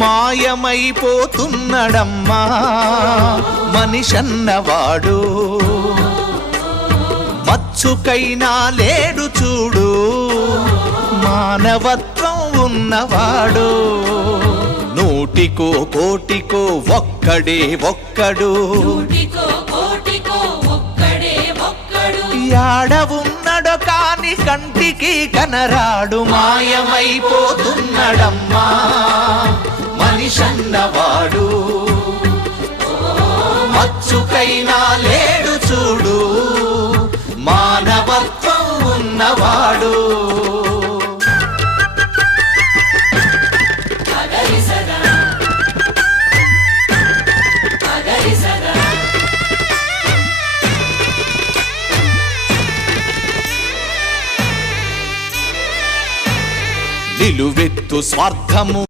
మాయమైపోతున్నడమ్మా మనిషన్నవాడు, మచ్చుకైనా లేడు చూడు మానవత్వం ఉన్నవాడు. నూటికో కోటికో ఒక్కడే ఒక్కడు, యాడ ఉన్నడో కాని కంటికి కనరాడు. మాయమైపోతున్నడమ్మా మనిషన్నవాడు, మచ్చుకైనా లేడు చూడు మానవత్వం ఉన్నవాడు. నిలువెత్తు స్వార్థము